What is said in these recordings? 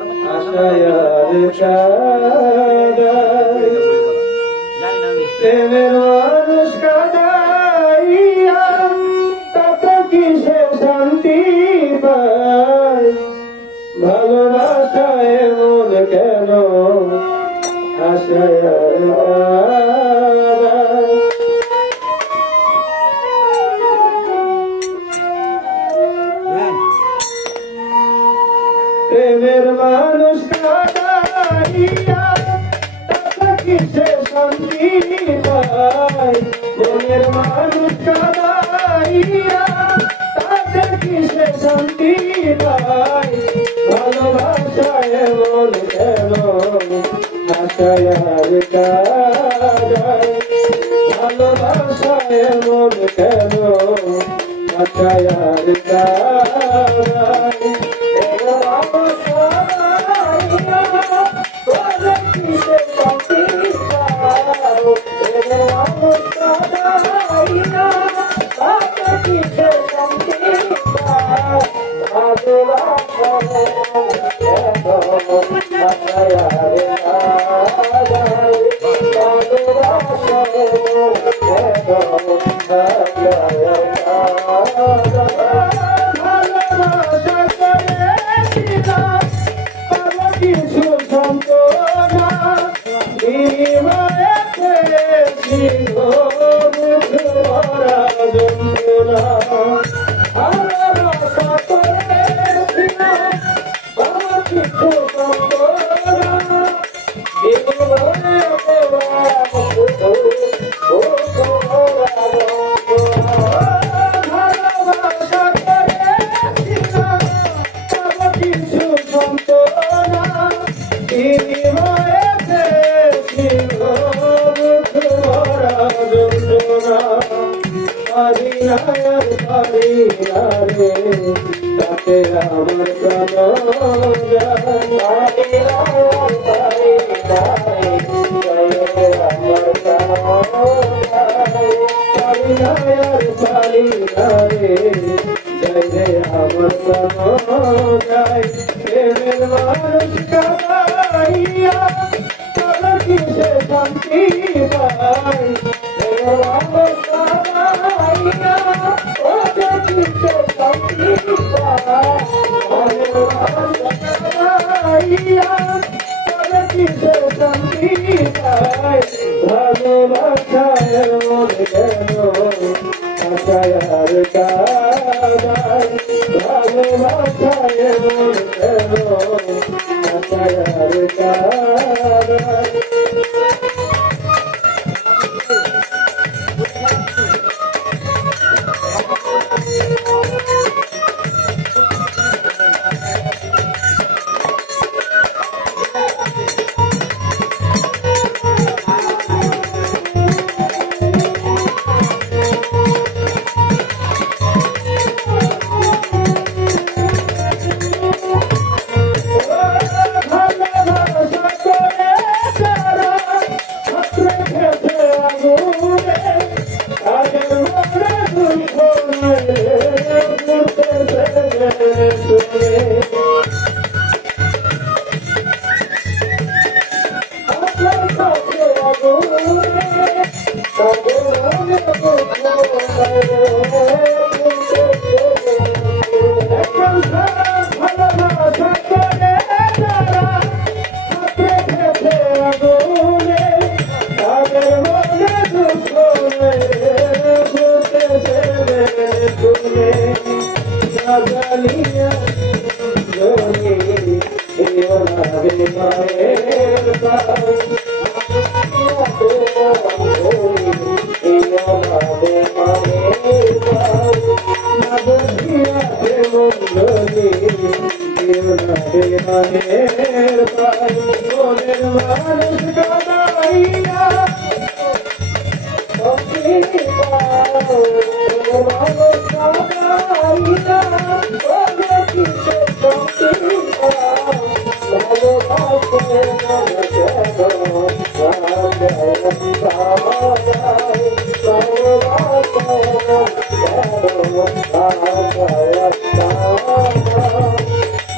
আশায়ার কাদাই প্রেমের মানুষ কাদাইয়া তাতে কিসে শান্তি পায় ভালোবাসায় মন কেন আশায়ার কাদাই প্রেমের মানুষ কাদাইয়া তাতে কিসে শান্তি পায় প্রেমের মানুষ কাদাইয়া তাতে কিসে শান্তি পায় ভালোবাসায় মন কেন আশায়ার কাদাই ভালোবাসায় মন কেন আশায়ার কাদাই কিছু সম্পনা বিমানেতে ছিল মুখরা যন্ত্রণা ভালোবাসা করেছিলাম কিছু সম্পনা বিমানেতে ভালোবাসা করেছিলাম কিছু সম্পনা বিনিময়েতে ছিল মুখরা যন্ত্রণা পারি না আর পারি না রে তাতে আমার প্রাণ যায় পারি না আর পারি না রে তাতে আমার প্রাণ যায় পারি না আর পারি না রে যাইলে আমার প্রাণ যায় প্রেমের মানুষ কাদাইয়া তারা কিসে শান্তি পায় প্রেমের মানুষ কাদাইয়া তারা কিসে শান্তি পায় কাদাইয়া তারা কিসে শান্তি পায় ভালোবাসায় মন কেন আশায়ার কাদাই ভালোবাসায় মন কেন আশায়ার কাদাই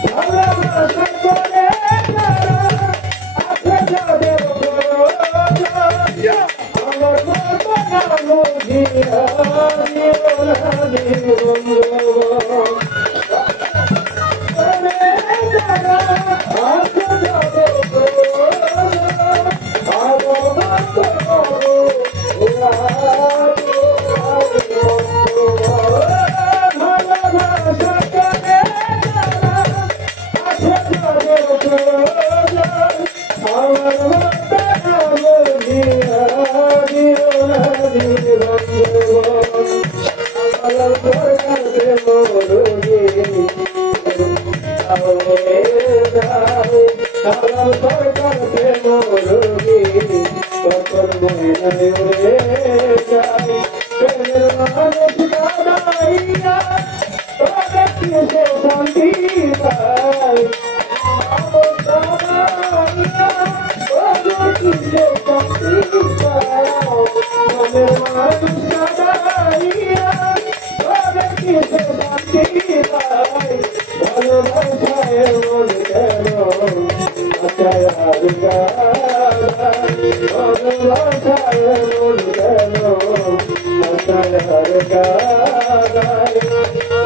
ভালোবাসা করে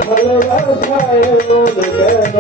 ভালোবাসায় মন কেন